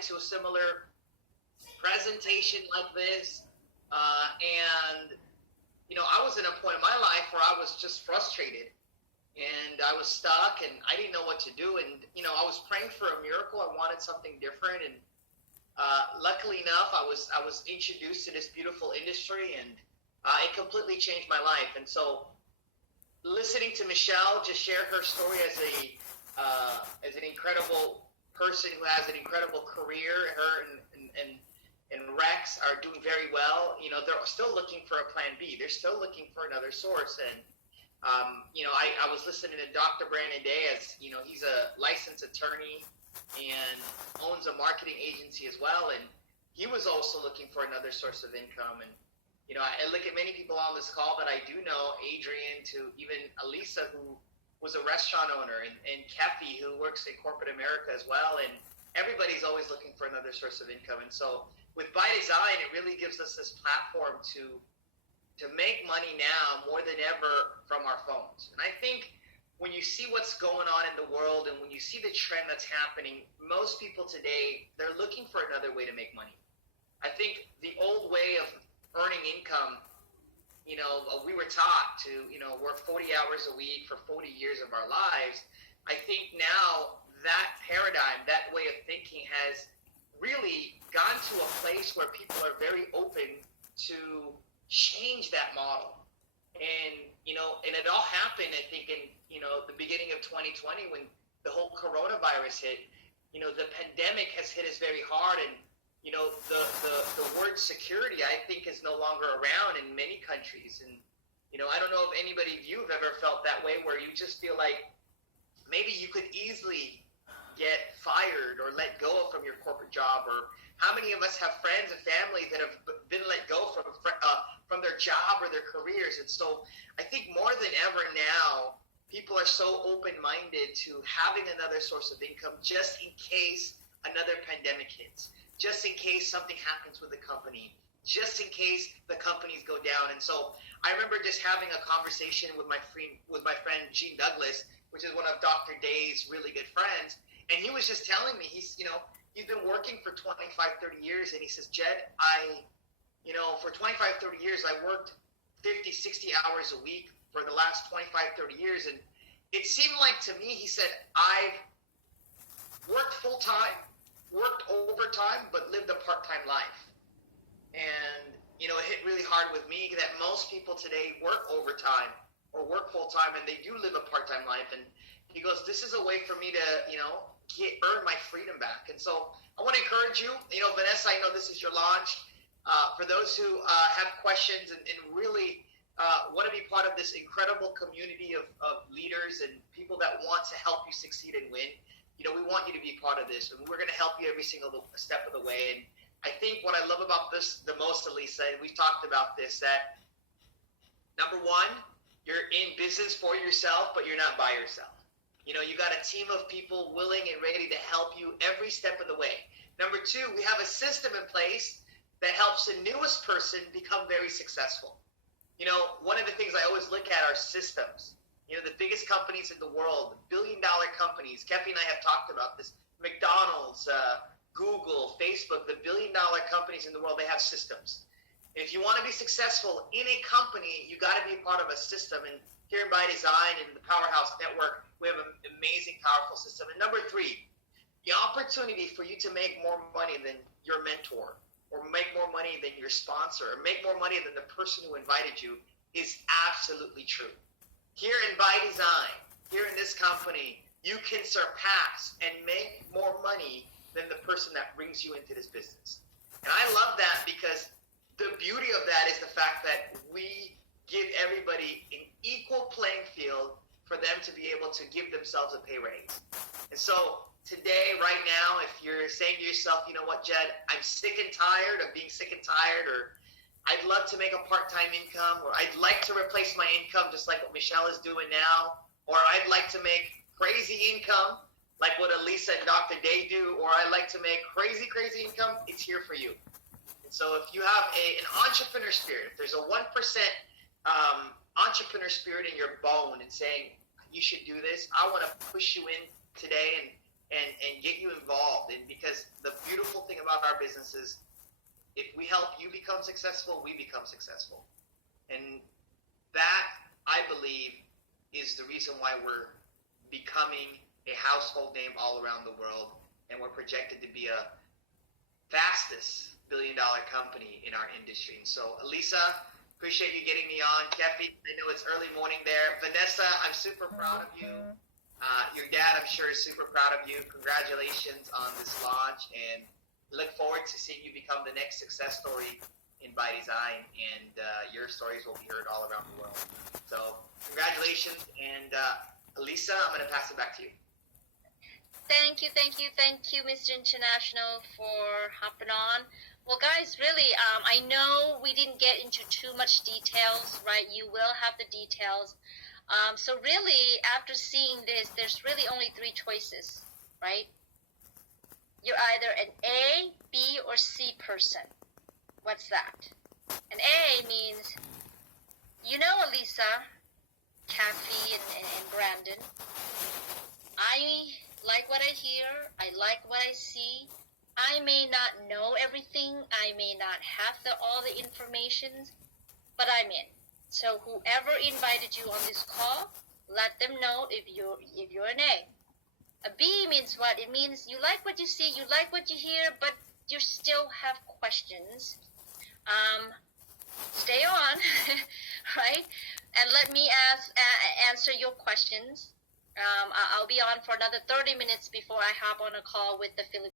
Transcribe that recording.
into a similar presentation like this, and I was in a point in my life where I was just frustrated, and I was stuck, and I didn't know what to do, and I was praying for a miracle. I wanted something different, and luckily enough, I was introduced to this beautiful industry, and it completely changed my life. And so, listening to Michelle just share her story as an incredible person who has an incredible career, her and Rex are doing very well. They're still looking for a plan B. They're still looking for another source. And I was listening to Dr. Brandon Day, as he's a licensed attorney and owns a marketing agency as well, and he was also looking for another source of income. And I look at many people on this call that I do know, Adrian to even Elisa, who was a restaurant owner, and Kefi, who works in corporate America as well, and everybody's always looking for another source of income. And so with By Design, it really gives us this platform to make money now more than ever from our phones. And I think when you see what's going on in the world, and when you see the trend that's happening, most people today, they're looking for another way to make money. I think the old way of earning income, we were taught to, work 40 hours a week for 40 years of our lives. I think now that paradigm, that way of thinking has really gone to a place where people are very open to change that model. And, and it all happened, I think, in, the beginning of 2020 when the whole coronavirus hit. The pandemic has hit us very hard, and, the word security, I think, is no longer around in many countries. And, I don't know if anybody of you have ever felt that way, where you just feel like maybe you could easily get fired or let go from your corporate job, or how many of us have friends and family that have been let go from their job or their careers. And so I think more than ever now, people are so open-minded to having another source of income just in case another pandemic hits, just in case something happens with the company, just in case the companies go down. And so I remember just having a conversation with my friend Gene Douglas, which is one of Dr. Day's really good friends. And he was just telling me, he's been working for 25, 30 years. And he says, Jed, for 25, 30 years, I worked 50, 60 hours a week for the last 25, 30 years. And it seemed like to me, he said, I've worked full-time, worked overtime, but lived a part-time life. And, it hit really hard with me that most people today work overtime or work full-time, and they do live a part-time life. And he goes, this is a way for me to, earn my freedom back. And so I want to encourage you, Vanessa, I know this is your launch. For those who have questions and really want to be part of this incredible community of leaders and people that want to help you succeed and win, we want you to be part of this, and we're going to help you every single step of the way. And I think what I love about this the most, Elisa, and we've talked about this, that number one, you're in business for yourself, but you're not by yourself. You got a team of people willing and ready to help you every step of the way. Number two, we have a system in place that helps the newest person become very successful. One of the things I always look at are systems. The biggest companies in the world, billion-dollar companies, Kefi and I have talked about this, McDonald's, Google, Facebook, the billion-dollar companies in the world, they have systems. And if you want to be successful in a company, you got to be a part of a system. And here in By Design and the Powerhouse Network, we have an amazing, powerful system. And number three, the opportunity for you to make more money than your mentor, or make more money than your sponsor, or make more money than the person who invited you is absolutely true. Here in By Design, here in this company, you can surpass and make more money than the person that brings you into this business. And I love that, because the beauty of that is the fact that we give everybody an equal playing field for them to be able to give themselves a pay raise. And so today, right now, if you're saying to yourself, you know what, Jed, I'm sick and tired of being sick and tired, or I'd love to make a part-time income, or I'd like to replace my income just like what Michelle is doing now, or I'd like to make crazy income like what Elisa and Dr. Day do, or I'd like to make crazy income, it's here for you. And so if you have an entrepreneur spirit, if there's a 1% entrepreneur spirit in your bone and saying, you should do this, I want to push you in today and get you involved. And because the beautiful about our businesses. If we help you become successful, we become successful. And that, I believe, is the reason why we're becoming a household name all around the world, and we're projected to be a fastest billion-dollar company in our industry. And so, Elisa, appreciate you getting me on. Kefi, I know it's early morning there. Vanessa, I'm super proud of you. Your dad, I'm sure, is super proud of you. Congratulations on this launch, and look forward to seeing you become the next success story in By Design, and your stories will be heard all around the world. So, congratulations, and Elisa, I'm going to pass it back to you. Thank you, Mr. International, for hopping on. Well, guys, really, I know we didn't get into too much details, right? You will have the details. So really, after seeing this, there's really only 3 choices, right? You're either an A, B, or C person. What's that? An A means, you know, Elisa, Kathy, and Brandon, I like what I hear, I like what I see. I may not know everything, I may not have all the information, but I'm in. So whoever invited you on this call, let them know if you're an A. A B means what? It means you like what you see, you like what you hear, but you still have questions. Stay on, right? And let me answer your questions. I'll be on for another 30 minutes before I hop on a call with the Philippines.